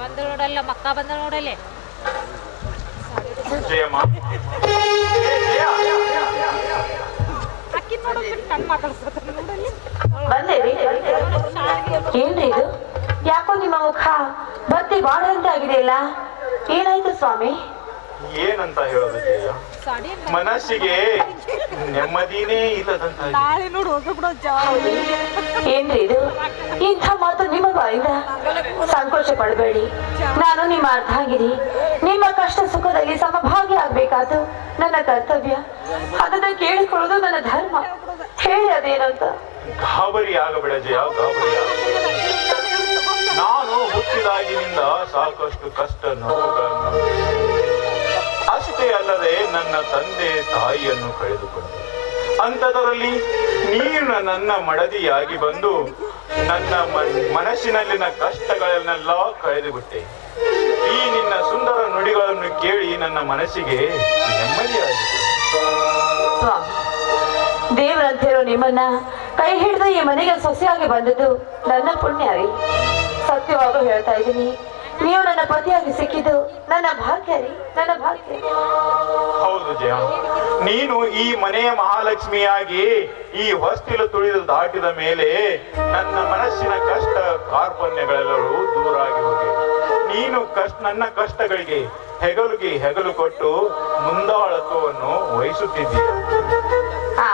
ಬಂದ ನೋಡಲ್ಲ ಮಕ್ಕ ಬಂದ ನೋಡಲ್ಲೇ ಜಯಮ್ಮ ಅಕ್ಕಿ ನೋಡೋದು ಕಣ್ ಮಾತಾಡ್ಸ್ಕೊತ ನೋಡಲ್ಲಿ ಬಂದೇರಿ ಏನ್ರಿ ಇದು? ಯಾಕೋ ನಿಮ್ಮ ಮುಖ ಬತ್ತಿ ಬಾಳ ಆಗಿದೆಯಲ್ಲ, ಏನಾಯ್ತು ಸ್ವಾಮಿ? ಏನಂತ ಹೇಳೋದು ಜಯ, ಮನಸ್ಸಿಗೆ ನೆಮ್ಮದಿನೇ ಇಲ್ಲದಂತ. ನಾಳೆ ನೋಡಿ ಹೋಗ ಬಿಡೋ ಜವಾಬ್ ಏನ್ರಿ ಇದು? ಇಂಥ ಮಾತು ನಿಮ್ಮ ಬಾಯಿಂದ? ಸಂಕೋಚ ಪಡಬೇಡಿ, ನಾನು ನಿಮ್ಮ ಅರ್ಧಾಂಗಿನಿ. ನಿಮ್ಮ ಕಷ್ಟ ಸುಖದಲ್ಲಿ ಸಮಭಾಗಿ ಆಗ್ಬೇಕಾದ್ದು ನನ್ನ ಕರ್ತವ್ಯ. ಅದನ್ನ ಕೇಳಿಕೊಳ್ಳೋದು ನನ್ನ ಧರ್ಮ. ಹೇಳಿ ಅದೇನಂತ. ಗಾಬರಿ ಆಗಬೇಡ ಜಯ, ಗಾಬರಿ ನಾನು ಹುಟ್ಟಿದಾಗಿನಿಂದ ಸಾಕಷ್ಟು ಕಷ್ಟ ನೋವುಗಳನ್ನು, ಅಷ್ಟೇ ಅಲ್ಲದೆ ನನ್ನ ತಂದೆ ತಾಯಿಯನ್ನು ಕಳೆದುಕೊಂಡೆ. ಅಂಥದರಲ್ಲಿ ನೀನು ನನ್ನ ಮಡದಿಯಾಗಿ ಬಂದು ನನ್ನ ಮನಸ್ಸಿನಲ್ಲಿನ ಕಷ್ಟಗಳನ್ನೆಲ್ಲ ಕಳೆದುಬಿಟ್ಟೆ. ಈ ನಿನ್ನ ಸುಂದರ ನುಡಿಗಳನ್ನು ಕೇಳಿ ನನ್ನ ಮನಸ್ಸಿಗೆ ನೆಮ್ಮದಿಯಾಗಿದೆ. ದೇವರಂತಿರೋ ನಿಮ್ಮನ್ನ ಕೈ ಹಿಡಿದು ಈ ಮನೆಗೆ ಸೊಸೆಯಾಗಿ ಬಂದದ್ದು ನನ್ನ ಪುಣ್ಯ ರೀ. ಸತ್ಯವಾಗೂ ಹೇಳ್ತಾ ಇದ್ದೀನಿ, ನೀವು ನನ್ನ ಪತಿಯಾಗಿ ಸಿಕ್ಕಿದ್ದು ನನ್ನ ಭಾಗ್ಯ ರೀ, ನನ್ನ ಭಾಗ್ಯ. ಹೌದು ಜಯ, ನೀನು ಈ ಮನೆಯ ಮಹಾಲಕ್ಷ್ಮಿಯಾಗಿ ಈ ಹೊಸ್ತಿಲು ತುಳಿದು ದಾಟಿದ ಮೇಲೆ ನನ್ನ ಮನಸ್ಸಿನ ಕಷ್ಟ ಕಾರ್ಪಣ್ಯಗಳೆಲ್ಲರೂ ದೂರಾಗಿ ಹೋಗಿ ನೀನು ನನ್ನ ಕಷ್ಟಗಳಿಗೆ ಹೆಗಲು ಕೊಟ್ಟು ಮುಂದಾಳತ್ವವನ್ನು ವಹಿಸುತ್ತಿದ್ದೀಯ. ಹಾ,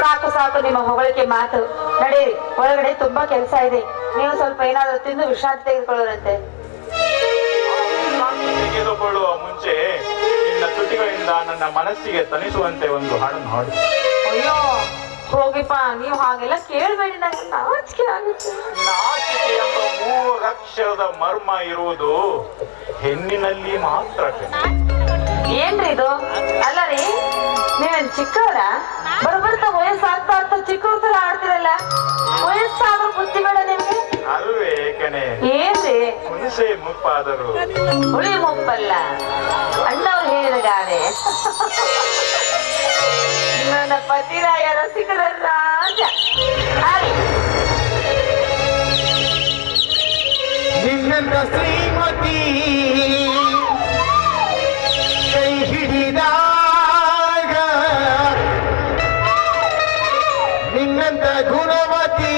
ಸಾಕು ಸಾಕು ನಿಮ್ಮ ಹೊಗಳಿಕೆ ಮಾತು. ನಡೀರಿ, ಒಳಗಡೆ ತುಂಬಾ ಕೆಲಸ ಇದೆ. ನೀವು ಸ್ವಲ್ಪ ಏನಾದರೂ ತಿಂದು ವಿಶ್ರಾಂತಿ ತೆಗೆದುಕೊಳ್ಳೋರಂತೆ. ತೆಗೆದುಕೊಳ್ಳುವ ಮುಂಚೆ ನಿನ್ನ ತುಟಿಗಳಿಂದ ನನ್ನ ಮನಸ್ಸಿಗೆ ತನಿಸುವಂತೆ ಒಂದು ಹಾಡನ್ನು ಹಾಡು. ಅಯ್ಯೋ ಹೋಗಿಪ್ಪ, ನೀವು ಹಾಗೆಲ್ಲ ಕೇಳಬೇಡಿ, ನನಗೆ ನಾಚಿಕೆ ಆಗುತ್ತೆ. ನಾಚಿಕೆ ಎಂಬ 3 ಅಕ್ಷರದ ಮರ್ಮ ಇರುವುದು ಹೆಣ್ಣಿನಲ್ಲಿ ಮಾತ್ರ. ಏನ್ರಿ ಇದು? ಅಲ್ಲ ರೀ, ನೀವೇನ್ ಚಿಕ್ಕವರ? ಬರ್ಬರ್ತಾ ವಯಸ್ಸಾಗ್ತಾ ಚಿಕ್ಕವ್ರ ತರ ಆಡ್ತಿರಲ್ಲ. ವಯಸ್ಸಾದ್ರೂ ಬುದ್ಧಿ ಬೇಡ ನಿಮ್ಗೆ? ಅಲ್ವೇ ಕಣೆ, ಏನ್ರಿ ಹುಣಸೆ ಮುಪ್ಪಾದರು ಹುಳಿ ಮುಪ್ಪಲ್ಲ, ಅಣ್ಣವ್ರು ಹೇಳಿದ ಗಾದೆ. ನನ್ನ ಪತಿರಾಯ ರಸಿಕರ ರಾಜ. ನಿನ್ನಂತ ಶ್ರೀಮತಿ ಕೈ ಹಿಡಿದಾಗ, ನಿನ್ನಂತ ಗುಣವತಿ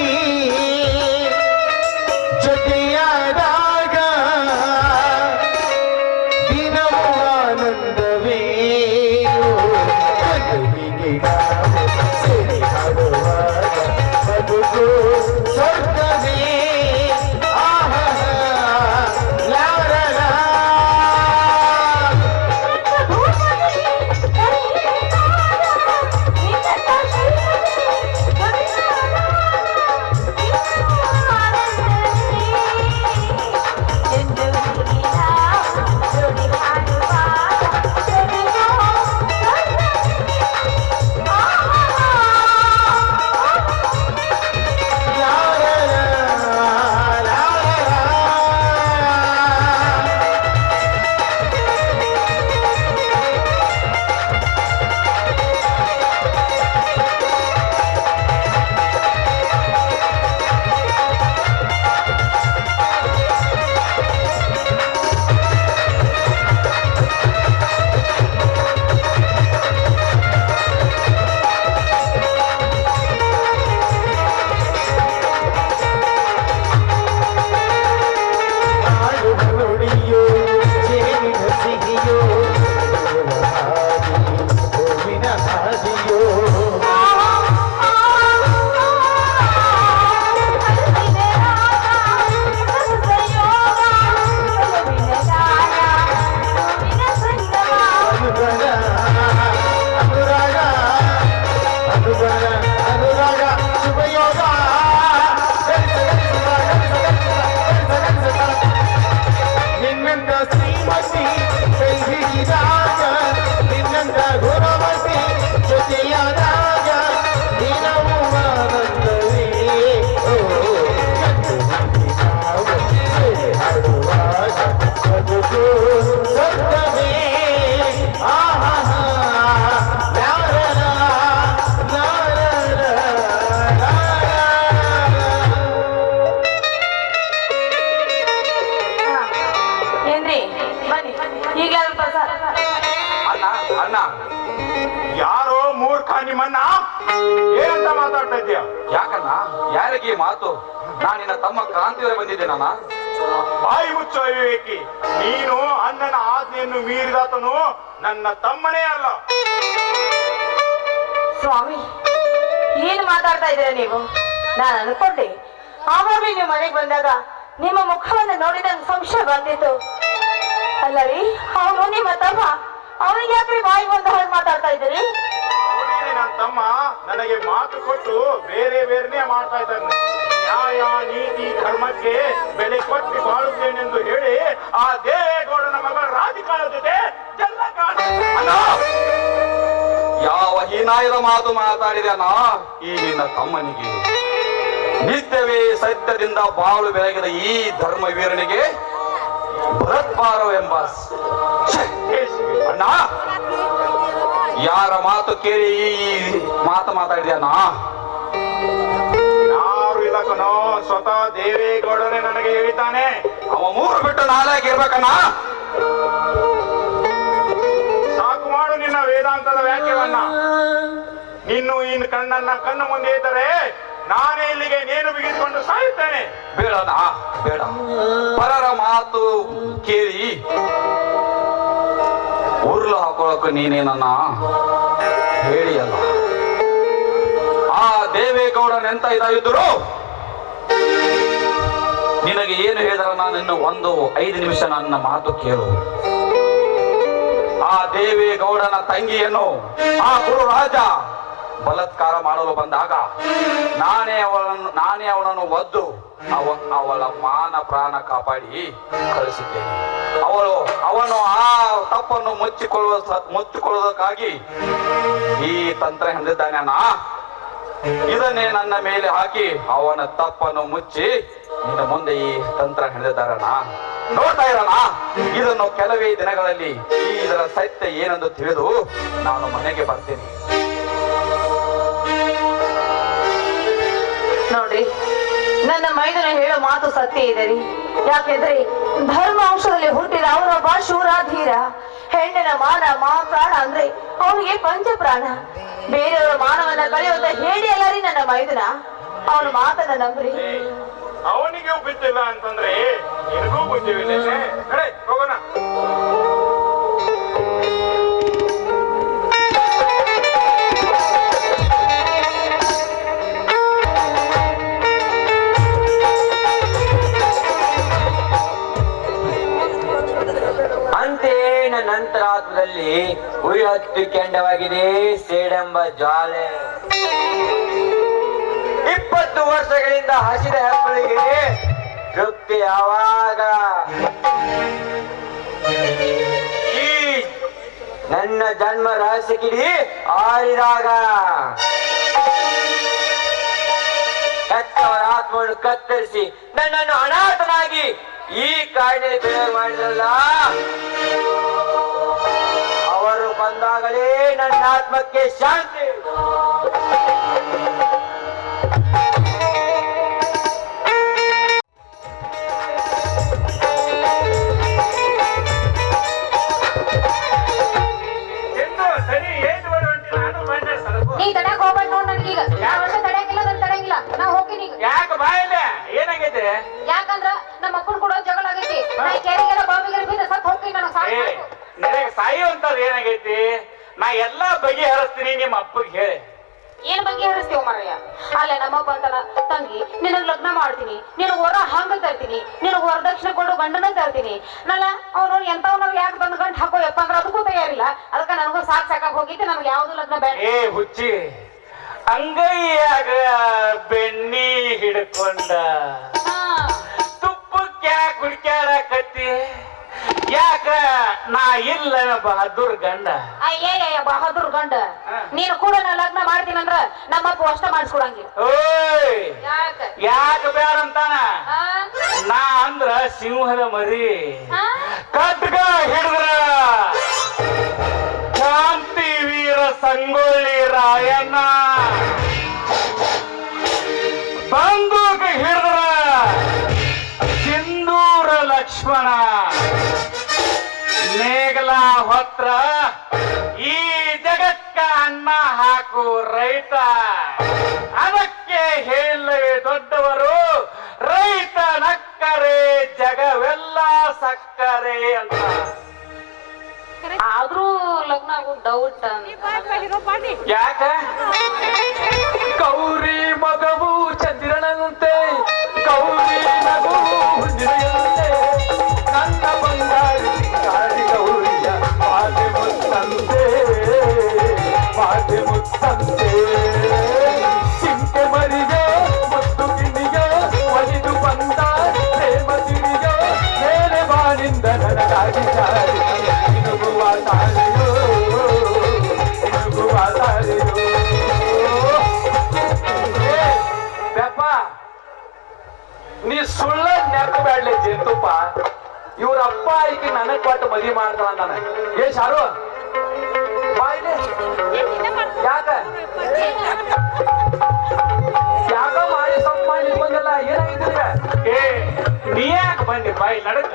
ಜೊತೆಯಾದಾಗ ದಿನವೂ ಆನಂದವೇ. ಹೀಗೆ ನಾವು ಸೇರಿ ಹಾಡುವಾಗ ಬದುಕು ಸ್ವರ್ಗವೇ. ಬನ್ನಿ ಬನ್ನಿ ಈಗಲಾದ್ರೂ ಪ್ರಸಾದ. ಅಣ್ಣ ಅಣ್ಣ, ಯಾರೋ ಮೂರ್ಖ ನಿಮ್ಮನ್ನ ಏನಂತ ಮಾತಾಡ್ತಾ ಇದ್ದೀಯ? ಯಾಕಣ್ಣ, ಯಾರಿಗೆ ಈ ಮಾತು? ನಾನಿನ್ನ ತಮ್ಮ ಕ್ರಾಂತಿಯವರೇ ಬಂದಿದ್ದೇನಣ್ಣ. ಬಾಯಿ ಮುಚ್ಚೋ ವಿವೇಕಿ, ನೀನು ಅಣ್ಣನ ಆಜ್ಞೆಯನ್ನು ಮೀರಿದಾತನು ನನ್ನ ತಮ್ಮನೇ ಅಲ್ಲ. ಸ್ವಾಮಿ, ಏನು ಮಾತಾಡ್ತಾ ಇದ್ದೀರಾ ನೀವು? ನಾನು ಅನ್ಕೊಂಡೆ ಆವಾಗಲೇ ನೀವು ಮನೆಗೆ ಬಂದಾಗ ನಿಮ್ಮ ಮುಖವನ್ನು ನೋಡಿ ನಂಗೆ ಸಂಶಯ ಬಂದಿತ್ತು. ಅಲ್ಲ ರೀ, ಅವನು ನಿಮ್ಮ ತಮ್ಮ, ಅವನಿಗೆ ಯಾಕ್ರಿ ಬಾಯಿ ಬಂದ ಹಾಗೆ ಮಾತಾಡ್ತಾ ಇದ್ದೀರಿ? ನನ್ನ ತಮ್ಮ ನನಗೆ ಮಾತು ಕೊಟ್ಟು ಬೇರೆ ಬೇರೆನೇ ಮಾಡ್ತಾ ಇದ್ದಾನೆ. ನ್ಯಾಯ ನೀತಿ ಧರ್ಮಕ್ಕೆ ಬೆಲೆ ಕೊಟ್ಟು ಬಾಳುತ್ತೇನೆಂದು ಹೇಳಿ ಆ ದೇವೇಗೌಡನ ಮಗ ರಾಜಕಾರಣ ಜೊತೆ ಅಣ್ಣ, ಯಾವ ಹೀನಾಯದ ಮಾತು ಮಾತಾಡಿದೆ ಅಣ್ಣ ಈ ನಿನ್ನ ತಮ್ಮನಿಗೆ? ನಿತ್ಯವೇ ಸತ್ಯದಿಂದ ಬಾಳು ಬೆಳಗಿದ ಈ ಧರ್ಮವೀರನಿಗೆ ಭರತ್ಪಾರವೆಂಬ ಅಣ್ಣ, ಯಾರ ಮಾತು ಕೇಳಿ ಈ ಮಾತು ಮಾತಾಡಿದ್ಯಾನ? ಯಾರು ಇಲ್ಲ ಕಣೋ, ಸ್ವತಃ ದೇವೇಗೌಡರೇ ನನಗೆ ಹೇಳಿದ್ದಾನೆ. ಅವ ಮೂರು ಬಿಟ್ಟು ನಾಲ್ಕು ಇರ್ಬೇಕಣ್ಣ. ಸಾಕು ಮಾಡು ನಿನ್ನ ವೇದಾಂತದ ವ್ಯಾಖ್ಯವನ್ನ. ಇನ್ನು ಕಣ್ಣು ಮುಂದೆ ಇದ್ದರೆ ನಾನೇ ಇಲ್ಲಿಗೆ ನೇಣು ಬಿಗಿದುಕೊಂಡು ಸಾಯುತ್ತೇನೆ. ಬೇಡಣ್ಣ, ಬೇಡ. ಪರರ ಮಾತು ಕೇಳಿ ಉರುಳು ಹಾಕೊಳ್ಳೋಕೆ ನೀನೇನನ್ನ ಹೇಳಿಯಲ್ಲ. ಆ ದೇವೇಗೌಡನೆಂತ ಇದ್ರು ನಿನಗೆ ಏನು ಹೇಳಿದ್ರ ನಾನು ಇನ್ನು 5 ನಿಮಿಷ ನನ್ನ ಮಾತು ಕೇಳು. ಆ ದೇವೇಗೌಡನ ತಂಗಿಯನ್ನು ಆ ಗುರುರಾಜ ಬಲಾತ್ಕಾರ ಮಾಡಲು ಬಂದಾಗ ನಾನೇ ಅವಳನ್ನು ಒದ್ದು ಅವಳ ಮಾನ ಪ್ರಾಣ ಕಾಪಾಡಿ ಕಳಿಸಿದ್ದೇನೆ. ಅವನು ಆ ತಪ್ಪನ್ನು ಮುಚ್ಚಿಕೊಳ್ಳುವುದಕ್ಕಾಗಿ ಈ ತಂತ್ರ ಹೊಂದಿದ್ದಾನೆ ಅಣ್ಣ. ಇದನ್ನೇ ನನ್ನ ಮೇಲೆ ಹಾಕಿ ಅವನ ತಪ್ಪನ್ನು ಮುಚ್ಚಿ ನಿನ್ನ ಮುಂದೆ ಈ ತಂತ್ರ ಹಿಡಿದಿದ್ದಾರಣ್ಣ. ನೋಡ್ತಾ ಇರೋಣ, ಇದನ್ನು ಕೆಲವೇ ದಿನಗಳಲ್ಲಿ ಇದರ ಸತ್ಯ ಏನೆಂದು ತಿಳಿದು ನಾನು ಮನೆಗೆ ಬರ್ತೀನಿ. ನೋಡ್ರಿ, ನನ್ನ ಮೈದನ ಹೇಳೋ ಮಾತು ಸತ್ಯ ಇದೆ ರೀ. ಯಾಕೆಂದ್ರೆ ಧರ್ಮ ಅಂಶದಲ್ಲಿ ಹುಟ್ಟಿದ ಅವನೊಬ್ಬ ಶೂರ ಧೀರ. ಹೆಣ್ಣಿನ ಮಾನ ಪ್ರಾಣ ಅಂದ್ರೆ ಅವನಿಗೆ ಪಂಚ ಪ್ರಾಣ. ಬೇರೆಯವರ ಮಾನವನ್ನ ಕಳೆಯುವಂತ ಹೇಳಿ ಅಲ್ಲ ರೀ ನನ್ನ ಮೈದನ. ಅವನ ಮಾತನ್ನ ನಂಬ್ರಿ. ಅವನಿಗೂ ಬಿದ್ದಿಲ್ಲ ಅಂತಂದ್ರೆ ನಿನಗೂ ಬುದ್ಧಿವಿಲ್ಲ. ಹೋಗೋಣ. ಅಂತೆಯೇ ನಂತರಾತ್ಮದಲ್ಲಿ ಉರಿಹತ್ತು ಕೆಂಡವಾಗಿದೆ ಸೇಡೆಂಬ ಜ್ವಾಲೆ. 20 ವರ್ಷಗಳಿಂದ ಹಸಿದ ಹೆಪ್ಪಳಿಗೆ ತೃಪ್ತಿ ಯಾವಾಗ? ಈ ನನ್ನ ಜನ್ಮ ರಹಸ್ಯ ಕಿಡಿ ಆರಿದಾಗ ಹೆತ್ತವರ ಆತ್ಮವನ್ನು ಕತ್ತರಿಸಿ ನನ್ನನ್ನು ಅನಾಥನಾಗಿ ಈ ಕಾಡಿನಲ್ಲಿ ಬೆಳೆ ಮಾಡಿದ್ರಲ್ಲ, ಅವರು ಬಂದಾಗಲೇ ನನ್ನ ಆತ್ಮಕ್ಕೆ ಶಾಂತಿ. ನೀ ತಡಕ್ ಹೋಗ್ಬೇಡ ನೋಡ್ ನನಗೀಗ. ಯಾವ ವರ್ಷ ತಡೆಯಂಗಿಲ್ಲ, ಅದನ್ನ ತಡೆಯಂಗಿಲ್ಲ. ನಾ ಹೋಗ್ತೀನಿ ಈಗ. ಯಾಕೆ ಬಾಯಿಲ್ಲ? ಏನಾಗೈತೆ? ಯಾಕಂದ್ರ ನಮ್ಮ ಅಪ್ಪನ ಕೂಡ ಜಗಳ ಆಗೈತಿ. ನಾ ಈ ಕೆರೆಗೆಲ್ಲ ಬಾವಿಗೆಲ್ಲ ಬಿದ್ದ ಸತ್ ಹೋಗ್ತೀನಿ. ನನಗೆ ಸಾಕು. ನನಗೆ ಸಾಯುವಂತದ್ ಏನಾಗೈತಿ? ನಾ ಎಲ್ಲಾ ಬಗೆಹರಿಸ್ತೀನಿ. ನಿಮ್ಮ ಅಪ್ಪಗೆ ಹೇಳಿ. ಏನ್ ಬಗ್ಗೆ ಹರಿಸ್ತೀವ ಮಾರಯ್ಯ? ಅಲ್ಲ, ನಮ್ಮಪ್ಪ ಅಂತಾನ, ತಂಗಿ ನಿನಗ್ ಲಗ್ನ ಮಾಡ್ತೀನಿ, ನಿನಗ್ ವರ ಹಂಗ ತರ್ತೀನಿ, ನಿನಗ್ ವರದಕ್ಷಿಣೆ ಕೊಡು ಗಂಡನ ತರ್ತೀನಿ. ನಲ್ಲ ಅವನು ಎಂತವನ್ನ ಯಾಕೆ ಬಂದ್ ಗಂಟ್ ಹಾಕೋ ಯಪ್ಪ ಅಂದ್ರೆ ಅದಕ್ಕೂ ತಯಾರಿಲ್ಲ. ಅದಕ್ಕ ನನಗೂ ಸಾಕಾಗಿ ಹೋಗಿದ್ದೆ. ನಮ್ಗೆ ಯಾವ್ದು ಲಗ್ನ ಬೇಡ. ಏ ಹುಚ್ಚಿ, ಅಂಗೈಯಾಗ ಬೆಣ್ಣಿ ಹಿಡ್ಕೊಂಡ ತುಪ್ಪಕ್ಕೆ ಗುಡ್ಕ್ಯಾಡಕತ್ತಿ. ಯಾಕ ನಾ ಇಲ್ಲ ಬಹದ್ದೂರ್ ಗಂಡ? ಅಯ್ಯ ಬಹದ್ದೂರ್ ಗಂಡ. ನೀನು ಕೂಡ ನಾ ಲಗ್ನ ಮಾಡ್ತೀನಿ ಅಂದ್ರ ನಮ್ಮಪ್ಪ ಅಷ್ಟ ಮಾಡಿಸ್ಕೊಡಂಗಿಲ್ಲ. ಓಯ್, ಯಾಕ ಬೇಡ ಅಂತಾನ? ಆ? ನಾ ಅಂದ್ರ ಸಿಂಹದ ಮರಿ. ಆ? ಕಟ್ಗ ಹಿಡಿದ್ರ ಶಾಂತಿ ವೀರ ಸಂಗೊಳ್ಳಿ ರಾಯಣ್ಣ, ಬಂದೂಕ ಹಿಡಿದ್ರ ಸಿಂಧೂರ ಲಕ್ಷ್ಮಣ ಲಕ್ಷ್ಮಣ ನೇಗಲ ಹೊತ್ರ ಈ ಜಗಕ್ಕ ಅನ್ನ ಹಾಕು ರೈತ. ಅದಕ್ಕೆ ಹೇಳಲೇ ದೊಡ್ಡವರು, ರೈತ ನಕ್ಕರೆ ಜಗವೆಲ್ಲ ಸಕ್ಕರೆ ಅಂತ. ಆದ್ರೂ ಲಗ್ನ ಆಗೋದು ಡೌಟ್. ಯಾಕ? ಗೌರಿ ಮಗವು ಚಂದಿರನಂತೆ, ಗೌರಿ ಮಗವು ಹುಂದಿರೆಯಂತೆ, ನನ್ನ ಬಂಗಾರಿ ಕಾಳಿ ಗೌರಿಯ ಮಾತೆ ಮುತ್ತಂತೆ, ಮಾತೆ ಮುತ್ತಂತೆ. ಚಿಂತೆ ಮರಿಗೆ ಮುತ್ತು ಕಿಣಿಗೆ ಒಲಿದು ಬಂದ ಪ್ರೇಮ ತಿರಿಗೆ, ಮೇಲೆ ಬಾಳಿಂದ ನನಗಾಗಿ ಚಾರಿ ಇನುಗುವ ತಾರೆಯೋ, ಇನುಗುವ ತಾರೆಯೋ. ಬೆಪ್ಪ, ನೀ ಸುಳ್ಳ ನೆನಪು ಬೇಡಲೆ ಜೇನುತುಪ್ಪ. ಇವ್ರ ಅಪ್ಪ ಈಕೆ ನನಗ್ ಕೊಟ್ಟು ಮದುವೆ ಮಾಡ್ತಾಳ ನಾನು. ಏ ಶಾರು ಬಾಯ್ಲೆ ಯಾಕ ಯಾಕ ಮಾಡಿ ಸ್ವಲ್ಪ ಮಾಡಿ ಬಂದಲ್ಲ, ಏನಾಗಿದ್ದೀರ? ಏ ನೀ ಯಾಕೆ ಬಂದಿ ಬಾಯಿ ನಡಕ?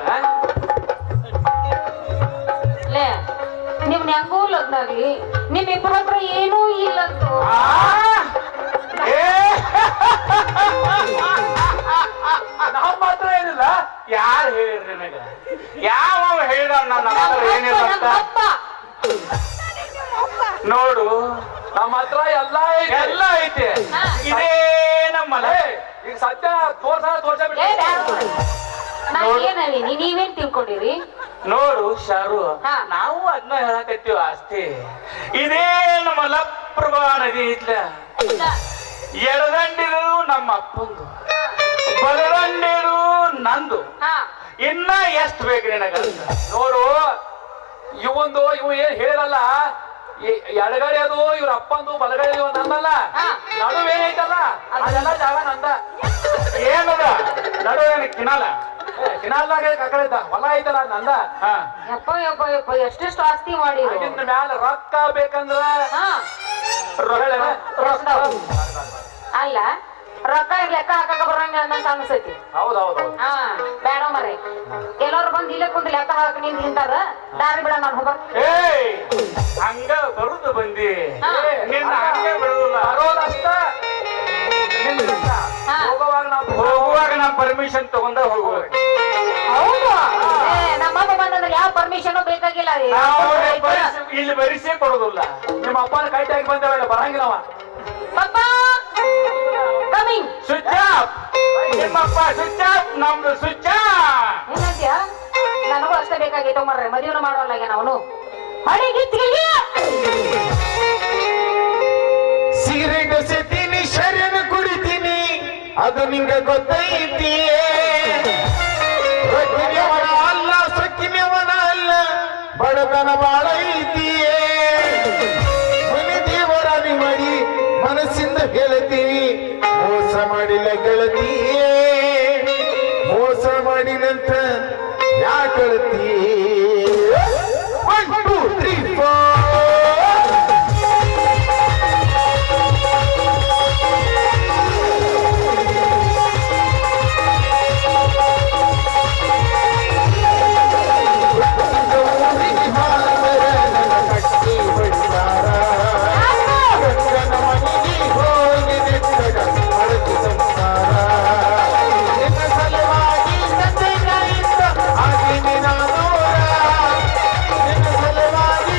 ಲೇ ನಿಮ್ನ ಹೆಂಗೂ ಲಗ್ನ ಆಗ್ಲಿ, ನಿಮ್ ಇಬ್ಬರ ಹತ್ರ ಏನೂ ಇಲ್ಲಂತೂ. ನಾವ್ ಮಾತ್ರ ಏನಿಲ್ಲ. ಯಾರು ಹೇಳಿದ್ರಿ ನನಗ? ಯಾವ ಹೇಳಿದ ನನ್ನ ಹತ್ರ ಏನಿಲ್ಲ ಅಂತ? ಅಪ್ಪ ನೋಡು, ನಮ್ಮ ಹತ್ರ ಎಲ್ಲ ಐತೆ. ಎಲ್ಲ ಐತೆ. ಇದೇ ನಮ್ಮಲ್ಲ. ಈಗ ಸದ್ಯ ತೋರ್ಸ ಏ ಬಿಟ್ಟು ಬ್ಯಾಡ. ನಾ ಏನ್ ಹೇಳೀನಿ, ನೀವೇನ್ ತಿಳ್ಕೊಂಡಿರಿ? ನೋಡು ಶಾರು, ಹಾ. ನಾವು ಅದನ್ನ ಹೇಳಕತ್ತೀವ ಅಷ್ಟೇ. ಇದೇ ನಮ್ಮ ಲಪ್ರಭಾ ನದಿ ಇದ್ಲ, ಎಡದಂಡಿರು ನಮ್ಮ ಅಪ್ಪಂದು, ಬಲದಂಡಿರು ನಂದು. ಹಾ ಇನ್ನ ಎಷ್ಟು ಬೇಕು ನಿನಗಂತ? ನೋಡು, ಇವು ಏನ್ ಹೇಳಿರಲ್ಲ, ಎಡಗಡೆ ಅದು ಇವ್ರ ಅಪ್ಪಂದು, ಬಲಗಡೆ ನಂದಲ್ಲ, ಹಾ. ನಡುವೇನೈತಲ್ಲ ಅದೆಲ್ಲ ಜಾಗ ನಂದ. ಏನದ ನಡುವೇನು ಕಿನಾಲ? ಕಿನಾಲ್ದಾಗ ಕಕಡೆ ಹೊಲ ಐತಲ್ಲ ಅದ್ ನಂದ. ಹಾ. ಯಪ್ಪ ಯಪ್ಪ ಯಪ್ಪ ಎಷ್ಟೆಷ್ಟು ಆಸ್ತಿ ಮಾಡಿರು. ಆಗಿನ ಮ್ಯಾಲ ರೊಕ್ಕ ಬೇಕಂದ್ರ ಹಾ ರೊಕ್ಕ. ಅಲ್ಲ ರೊಕ್ಕ ಲೆಕ್ಕ ಹಾಕಕ ಬರಂಗ ಅಂತ ಅನ್ಸೈತಿ. ಹೌದೌದು. ಹಾ ಬೇಡ ಮರೆ, ಎಲ್ಲಾರು ಬಂದ್ ಇಲ್ಲೇ ಕುಂದ್ ಲೆಕ್ಕ ಹಾಕಿ ನಿಂತ ನಿಂತಾರ. ದಾರಿ ಬಿಡ ನಾನು ಹೋಗ. ಏಯ್ ಹಂಗ ಬರುದು ಬಂದಿ, ಹಾ. ನಿನ್ನ ಹಂಗೆ ಬರುದಿಲ್ಲ. ಬರೋದಷ್ಟ ಹಾ. ಹೋಗುವಾಗ ನಾವು ಹೋಗುವಾಗ ನಾ ಪರ್ಮಿಷನ್ ತಗೊಂಡ ಹೋಗುವಾಗ. ಹೌದು. ನಮ್ಮಪ್ಪ ಬಂದಂದ್ರೆ ಯಾವ ಪರ್ಮಿಷನ್ ಬೇಕಾಗಿಲ್ಲ. ಇಲ್ಲಿ ಬರಿಸೇ ಕೊಡುದಿಲ್ಲ. ನಿಮ್ಮ ಅಪ್ಪನ ಕೈಟಾಗಿ ಬಂದೇವಲ್ಲ, ಬರಂಗಿಲ್ಲವ. ಪಪ್ಪ ಕಮಿಂಗ್. Switch off. ನಿಮ್ಮಪ್ಪ ಸ್ವಿಚ್ ಆಫ್, ನಮ್ದು ಸ್ವಿಚ್ ಆಫ್. ಏನಂತೀಯ? ನನಗೂ ಅಷ್ಟೇ ಬೇಕಾಗಿತ್ತು ಮರ್ರೆ, ಮದುವೆನ ಮಾಡೋಲ್ಲ ಅವನು. ಹಣಿಗಿತ್ತಿಗೆ ಸಿಗರೇಟ್ ಸೆತೀನಿ, ಶರೀರ ಕುಡಿತೀನಿ, ಅದು ನಿಂಗ ಗೊತ್ತೈತಿಯೇ? ರೊಕ್ಕಿನವನ ಅಲ್ಲ, ಸೊಕ್ಕಿನವನ ಅಲ್ಲ, ಬಡತನ ಬಾಳ ಐತಿಯೇ? ಮನೆ ದೇವರ ಮಾಡಿ ಮನಸ್ಸಿಂದ ಹೇಳ್ತೀನಿ, ಮೋಸ ಮಾಡಿಲ್ಲ ಗೆಳತಿಯೇ, ಮೋಸ ಮಾಡಿನಂತ ಯಾಕೆ ಗೆಳತಿಯೇ? 1 2 3 4. ಸಲುವಾಗಿ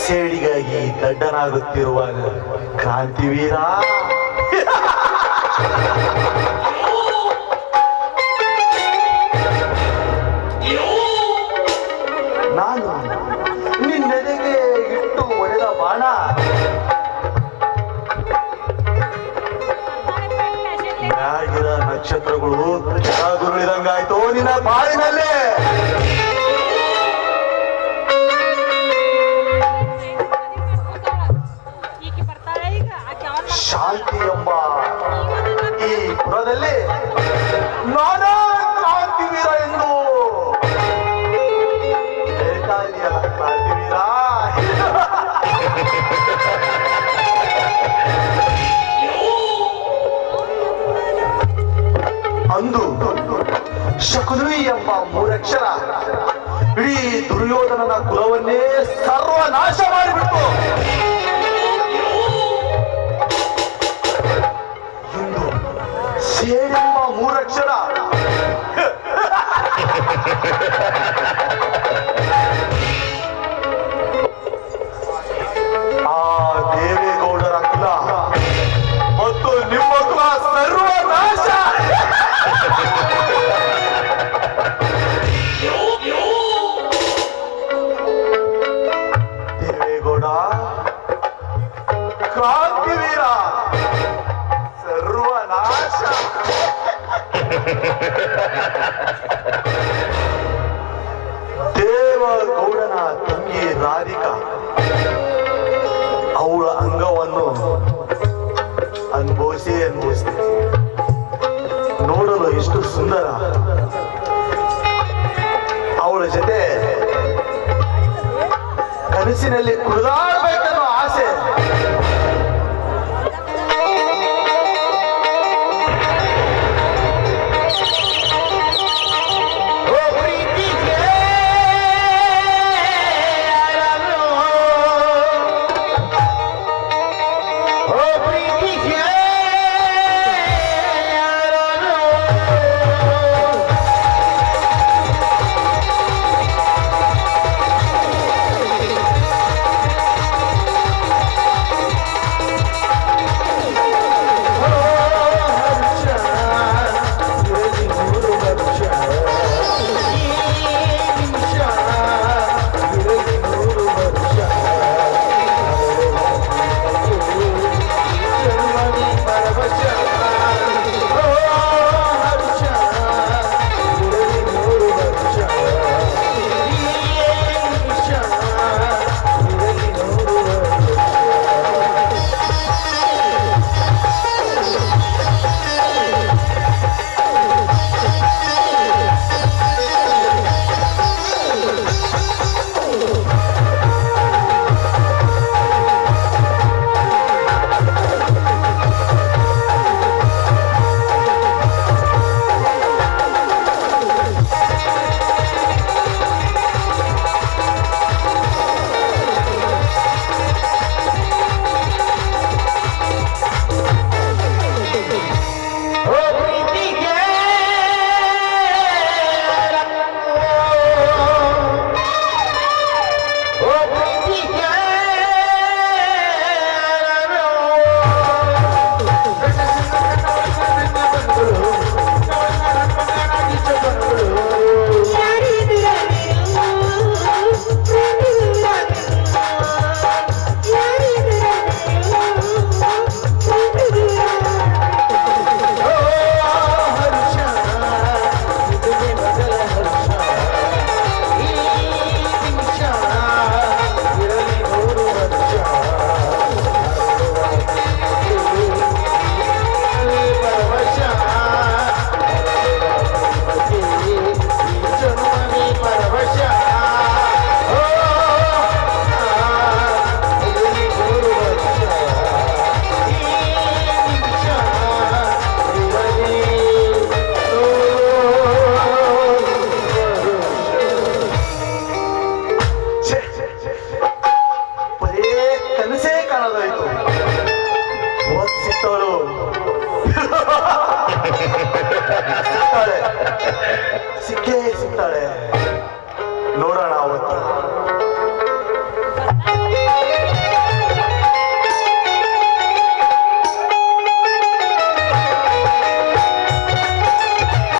ಸೇಡಿಗಾಗಿ ದಡ್ಡನಾಗುತ್ತಿರುವಾಗ ಕ್ರಾಂತಿವೀರ ನಾನು ನಿನ್ನೆಡೆಗೆ ಇಟ್ಟು ಹೊಡೆದ ಬಾಣ ಮ್ಯಾಗಿರ ನಕ್ಷತ್ರಗಳು ಕೆಳಗುರುಳಿದಂಗಾಯ್ತು ನಿನ್ನ ಬಾಳಿನಲ್ಲೇ. ಶಾಂತಿ ಎಂಬ ಈ ಪುರದಲ್ಲಿ ನಾನಾ ಕ್ರಾಂತಿವೀರ ಎಂದು ಹೇಳ್ತಾ ಇದೆಯಲ್ಲ ಕ್ರಾಂತಿವೀರ. ಅಂದು ಶಕುನಿ ಎಂಬ ಮೂರಕ್ಷರ ಇಡೀ ದುರ್ಯೋಧನನ ಕುಲವನ್ನೇ ಸರ್ವನಾಶ ಮಾಡಿಬಿಟ್ಟು ಇಂದು ಸೇನೆಂಬ ಮೂರಕ್ಷರ ಆ ದೇವೇಗೌಡರ ಕುಲ ಮತ್ತು ನಿಮ್ಮ ಕುಲ ಸರ್ವನಾಶ. ದೇವೇಗೌಡ ಕ್ರಾಂತಿವೀರ ಸರ್ವನಾಶ. ದೇವಗೌಡನ ತಂಗಿ ರಾಧಿಕಾ ಅವಳ ಅಂಗವನ್ನು ಅನುಭವಿಸಿ ನೋಡಲು ಎಷ್ಟು ಸುಂದರ. ಅವಳ ಜೊತೆ ಕನಸಿನಲ್ಲಿ ಕುಡಿದಾಡಬೇಕು